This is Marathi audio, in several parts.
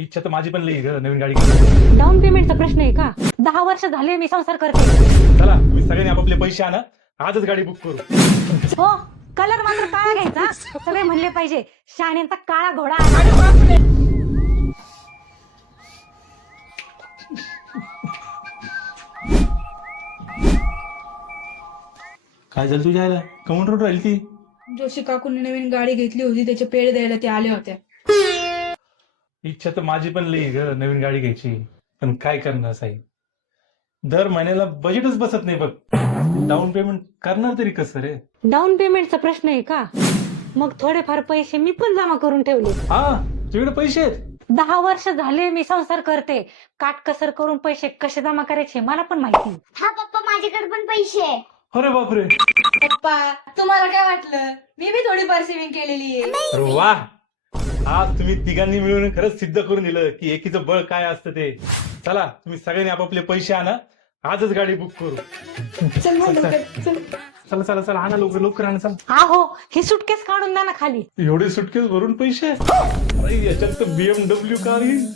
इच्छा तर माझी पण लई ग नवीन गाडी घ्यायची. डाऊन पेमेंटचा प्रश्न आहे का? 10 वर्ष झाले मी संसार करते. चला तुम्ही सगळ्यांनी आपापले पैसे आणा, आजच गाडी बुक करू. हो, कलर मात्र काळा घ्यायचा. सगळे म्हणले पाहिजे शहाण्यांचा काळा घोडा आला. काय झालं तुझ्या आयला कमून रोड राहील ती? जोशी काकूंनी नवीन गाडी घेतली होती, त्याचे पेढे द्यायला ते आल्या होत्या. इच्छा तर माझी पण लई ग नवीन गाडी घ्यायची, पण काय करणार साई, दर महिन्याला बजेटच बसत नाही बघ. डाऊन पेमेंट करणार तरी कसं रे? डाऊन पेमेंटचा प्रश्न आहे का? मग थोडेफार पैसे मी पण जमा करून ठेवले. हा तुझ्याकडे पैसे आहेत? 10 वर्ष झाले मी संसार करते. काटकसर करून पैसे कसे जमा करायचे मला पण माहिती. हा पप्पा, माझ्याकडे पण पैसे आहे. अरे बापरे, पप्पा तुम्हाला काय वाटलं? मी बी थोडीफार सेव्हिंग केलेली आहे. अरे वा, आज तुम्ही तिघांनी मिळून खरंच सिद्ध करून दिलं की एकीचं बळ काय असतं ते. चला तुम्ही सगळ्यांनी आपापले पैसे आणा, आजच गाडी बुक करू. चल मग लवकर, चल. चला चला चला आणा, लवकर लवकर आणा. चला, हा हो, ही सुटकेस काढून द्या ना खाली. एवढे सुटकेस भरून पैसे? अरे याच्यात तर BMW कार येईल.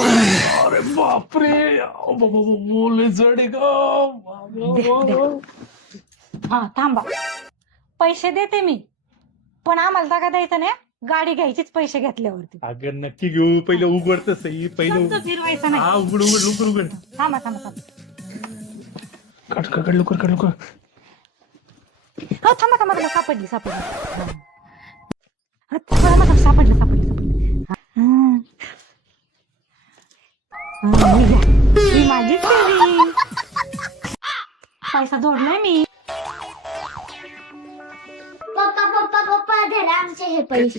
अरे बापरे, बोले जड आहे ग. हा थांबा, पैसे देते मी, पण आम्हाला जागा द्यायचं नाही. गाडी घ्यायचीच पैसे घेतल्यावरती. अगं नक्की घेऊ, पहिलं उघडत सही, पहिलं तुमचं फिरवायचं नाही. हा उघड उघड लवकर उघड. थांबा थांबा थांबा. कड लवकर कड लवकर. हो थांबा थांबा थांबा, सापडली सापडली. हा, थांबा, सापडलं सापडलं. हा. हा, मी घ्या. ही माझीच saving. पैसा जोडलाय मी. पप्पा पप्पा पप्पा, धरा आमचे हे पैसे.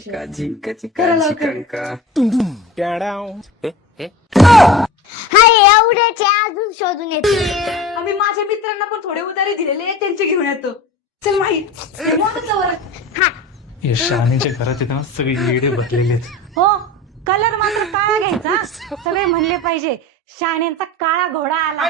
हाय, एवढ्याचे अजून शोधून येते. आम्ही माझ्या मित्रांना पण थोडे उधारी दिलेले आहेत, त्यांचे घेऊन येतो. चल माही, या शहाणीच्या घरात येताना सगळे येडे बसलेले आहेत. हो, कलर मात्र काळा घ्यायचा. सगळे म्हणले पाहिजे शहाण्यांचा काळा घोडा आला.